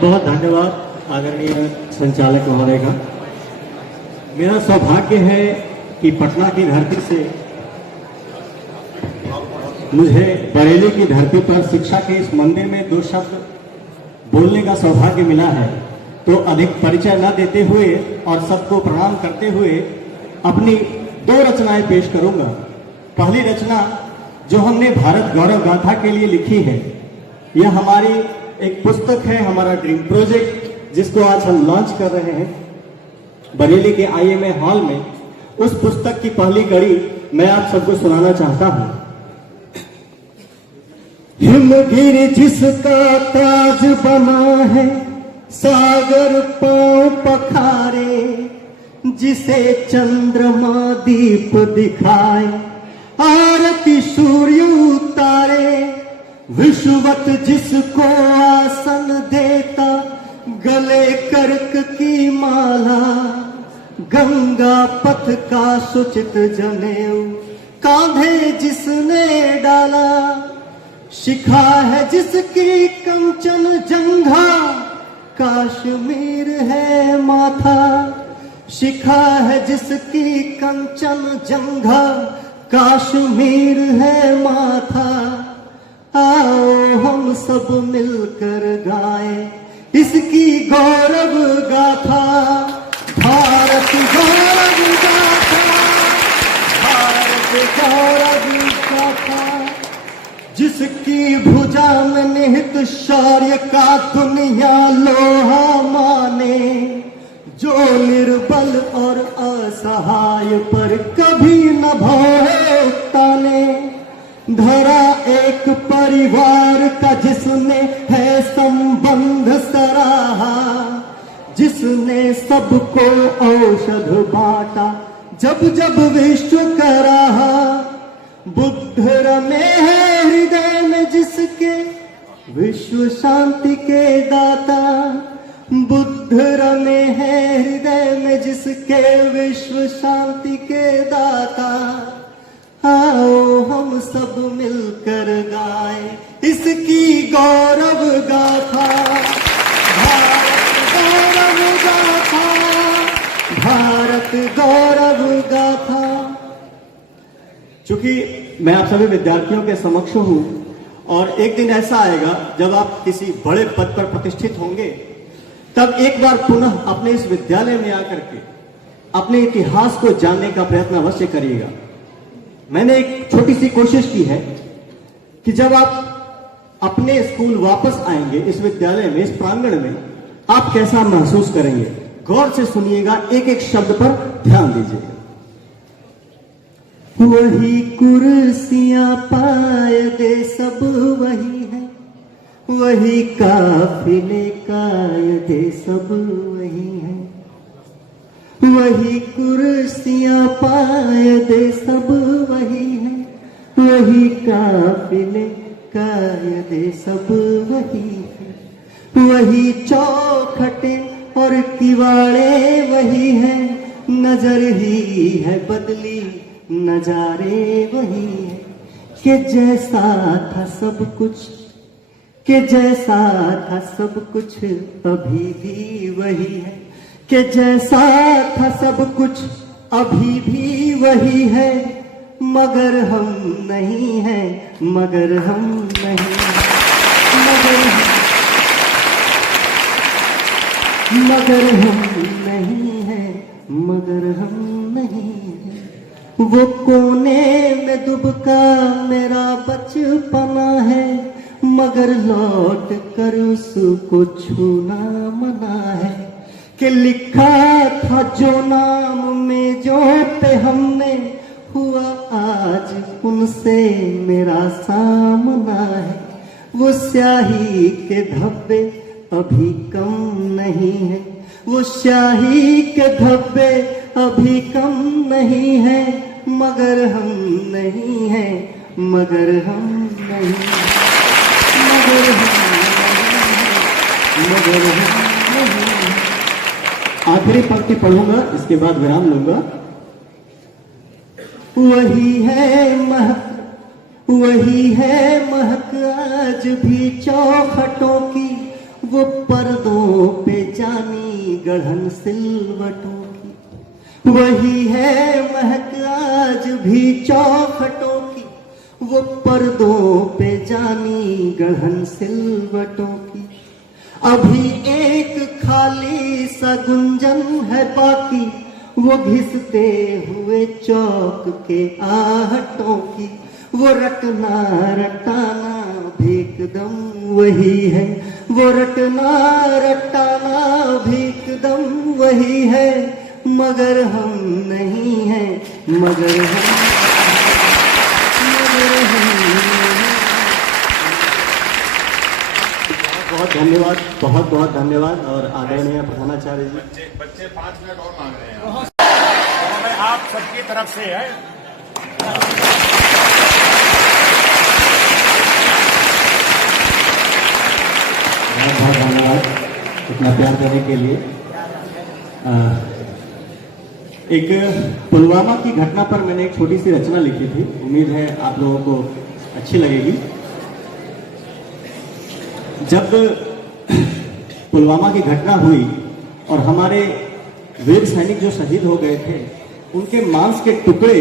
बहुत बहुत धन्यवाद आदरणीय संचालक महोदय का। मेरा सौभाग्य है कि पटना की धरती से मुझे बरेली की धरती पर शिक्षा के इस मंदिर में दो शब्द बोलने का सौभाग्य मिला है। तो अधिक परिचय न देते हुए और सबको प्रणाम करते हुए अपनी दो रचनाएं पेश करूंगा। पहली रचना जो हमने भारत गौरव गाथा के लिए लिखी है, यह हमारी एक पुस्तक है, हमारा ड्रीम प्रोजेक्ट, जिसको आज हम लॉन्च कर रहे हैं बरेली के IMA हॉल में। उस पुस्तक की पहली कड़ी मैं आप सबको सुनाना चाहता हूं। हिमगिरी जिसका ताज बना है, सागर पांव पखारे, जिसे चंद्रमा दीप दिखाए, आरती सूर्य उतारे, विश्ववत जिसको आसन देता, गले कर्क की माला, गंगा पथ का सुचित जनेऊ, कांधे जिसने डाला, शिखा है जिसकी कंचन जंघा, काश्मीर है माथा, शिखा है जिसकी कंचन जंघा, काश्मीर है माथा। आओ हम सब मिलकर गाएं इसकी गौरव गाथा, भारत गौरव गाथा, भारत गौरव गाथा, जिसकी भुजा में निहित शौर्य का दुनिया लोहा माने, जो निर्बल और असहाय पर कभी न भौहे ताने, धरा एक परिवार का जिसने है संबंध सराहा, जिसने सबको औषध बांटा जब जब विश्व कराहा, बुद्ध रमे है हृदय में जिसके, विश्व शांति के दाता, बुद्ध रमे है हृदय में जिसके, विश्व शांति के दाता। आओ हम सब मिलकर गाएं इसकी गौरव गाथा, भारत गौरव गाथा, भारत गौरव गाथा। चूंकि मैं आप सभी विद्यार्थियों के समक्ष हूं और एक दिन ऐसा आएगा जब आप किसी बड़े पद पर प्रतिष्ठित होंगे, तब एक बार पुनः अपने इस विद्यालय में आकर के अपने इतिहास को जानने का प्रयत्न अवश्य करिएगा। मैंने एक छोटी सी कोशिश की है कि जब आप अपने स्कूल वापस आएंगे, इस विद्यालय में, इस प्रांगण में, आप कैसा महसूस करेंगे। गौर से सुनिएगा, एक एक शब्द पर ध्यान दीजिएगा। वही कुर्सियां पायदे सब वही है, वही काफिले कायदे सब वही है, वही कुर्सियां पायदे सब वही है, वही काफिले कायदे सब वही है, वही चौखटे और किवाड़े वही है, नजर ही है बदली नजारे वही है, कि जैसा था सब कुछ, कि जैसा था सब कुछ अभी भी वही है, कि जैसा था सब कुछ अभी भी वही है, मगर हम नहीं हैं, मगर हम नहीं, मगर हम नहीं हैं, मगर हम नहीं हैं। वो कोने में दुबका मेरा बचपना है, मगर लौट कर उसको छूना मना है, कि लिखा था जो नाम में जो पे हमने, हुआ आज उनसे मेरा सामना है। वो स्याही के धब्बे अभी कम नहीं है, वो स्याही के धब्बे अभी कम नहीं है, मगर हम नहीं हैं, मगर हम नहीं, मगर हम नहीं, मगर हम नहीं। आखिरी पंक्ति पढ़ूंगा, इसके बाद विराम लूंगा। वही है महक, वही है महक आज भी चौखटों की, वो पर्दों पे जानी गढ़न सिलवटों की, वही है महक आज भी चौखटों की। वो पर्दों पे जानी गढ़न सिलवटों की, अभी एक खाली सा गुंजन है बाकी, वो घिसते हुए चौक के आहटों की। वो रटना रटाना भी एकदम वही है, वो रटना रटाना भी एकदम वही है, मगर हम नहीं हैं, मगर हम बहुत धन्यवाद, बहुत बहुत धन्यवाद। और आदरणीय प्रधानाचार्य जी, बच्चे 5 मिनट और मांग रहे हैं, तो मैं आप सबकी तरफ से है। बहुत बहुत धन्यवाद इतना प्यार देने के लिए। एक पुलवामा की घटना पर मैंने एक छोटी सी रचना लिखी थी, उम्मीद है आप लोगों को अच्छी लगेगी। जब पुलवामा की घटना हुई और हमारे वीर सैनिक जो शहीद हो गए थे, उनके मांस के टुकड़े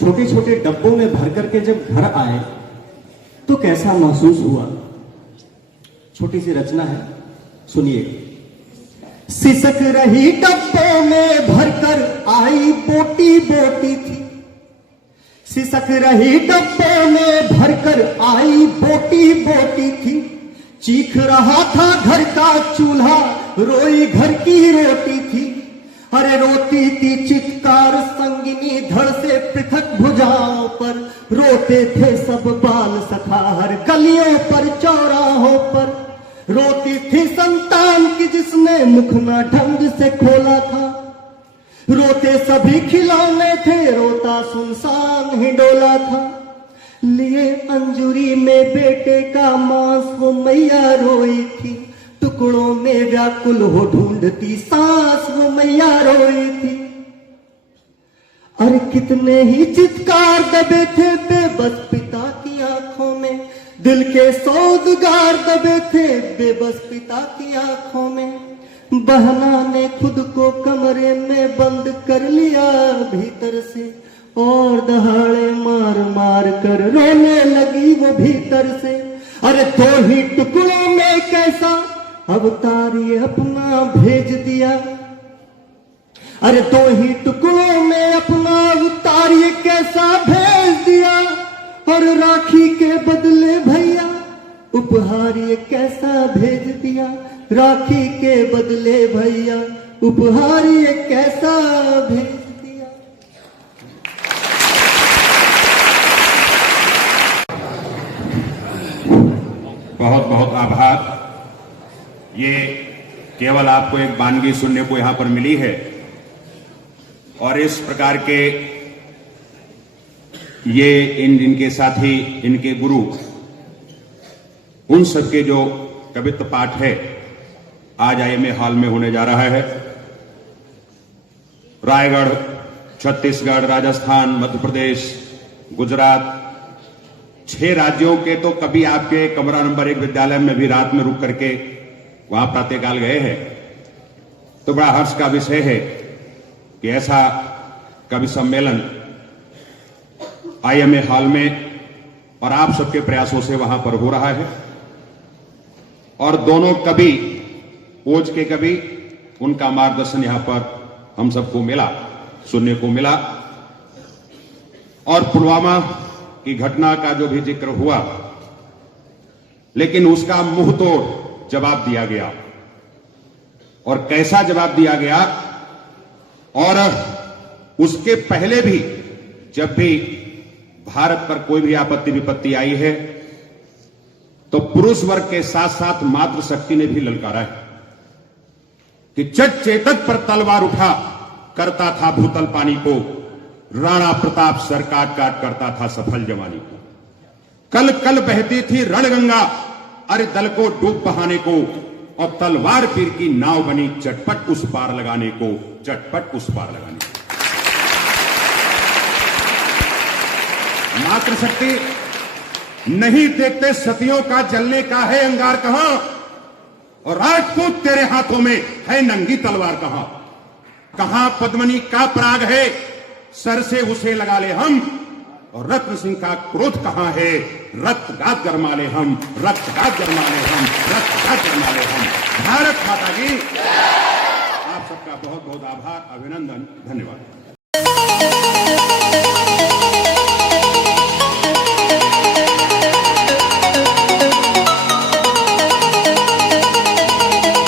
छोटे छोटे डब्बों में भर करके जब घर आए तो कैसा महसूस हुआ। छोटी सी रचना है, सुनिए। सिसक रही डब्बों में भरकर आई बोटी बोटी थी, सिसक रही डब्बों में भरकर आई बोटी बोटी थी। चीख रहा था घर का चूल्हा, रोई घर की रोटी थी। अरे रोती थी चित्कार संगिनी धड़ से पृथक भुजाओं पर, रोते थे सब बाल सखा हर गलियों पर चौराहों पर। रोती थी संतान की जिसने मुख न ढंग से खोला था, रोते सभी खिलौने थे, रोता सुनसान ही डोला था। लिए अंजुरी में बेटे का मांस वो मैया रोई थी, टुकड़ों में व्याकुल हो ढूंढती सांस वो मैया रोई थी। अरे कितने ही चित्कार दबे थे बेबस पिता की आंखों में, दिल के सौदगार दबे थे बेबस पिता की आंखों में। बहना ने खुद को कमरे में बंद कर लिया भीतर से, और दहाड़े मार मार कर रोने लगी वो भीतर से। अरे दो ही टुकड़ों में कैसा अवतार ये अपना भेज दिया, अरे दो ही टुकड़ों में अपना अवतार ये कैसा भेज दिया। और राखी के बदले भैया उपहार ये कैसा भेज दिया, राखी के बदले भैया उपहार ये कैसा भेज दिया। बहुत बहुत आभार। ये केवल आपको एक वानगी सुनने को यहां पर मिली है, और इस प्रकार के ये इनके साथी, इनके गुरु, उन सबके जो कवित्व पाठ है आज IMA हॉल में होने जा रहा है। रायगढ़, छत्तीसगढ़, राजस्थान, मध्य प्रदेश, गुजरात, 6 राज्यों के तो कभी आपके कमरा नंबर 1 विद्यालय में भी रात में रुक करके वहां प्रातःकाल गए हैं। तो बड़ा हर्ष का विषय है कि ऐसा कवि सम्मेलन IMA हॉल में और आप सबके प्रयासों से वहां पर हो रहा है। और दोनों कवि, ओज के कवि, उनका मार्गदर्शन यहां पर हम सबको मिला, सुनने को मिला। और पुलवामा की घटना का जो भी जिक्र हुआ, लेकिन उसका मुंह तोड़ जवाब दिया गया, और कैसा जवाब दिया गया। और उसके पहले भी जब भी भारत पर कोई भी आपत्ति विपत्ति आई है तो पुरुष वर्ग के साथ साथ मातृशक्ति ने भी ललकारा है कि चट चेतक पर तलवार उठा करता था भूतल पानी को, राणा प्रताप सर काट काट करता था सफल जवानी को। कल कल बहती थी रणगंगा, अरे दल को डूब बहाने को, और तलवार पीर की नाव बनी चटपट उस पार लगाने को, चटपट उस पार लगाने को। मातृशक्ति नहीं देखते सतियों का जलने का है अंगार कहां, और राजपूत तेरे हाथों में है नंगी तलवार कहां? कहां पद्मनी का पराग है, सर से उसे लगा ले हम। और रत्न सिंह का क्रोध कहां है, रक्तघात गरमा ले हम, रक्तघात गरमा ले हम, रक्तघात गरमा ले हम। भारत माता की। आप सबका बहुत बहुत आभार, अभिनंदन, धन्यवाद।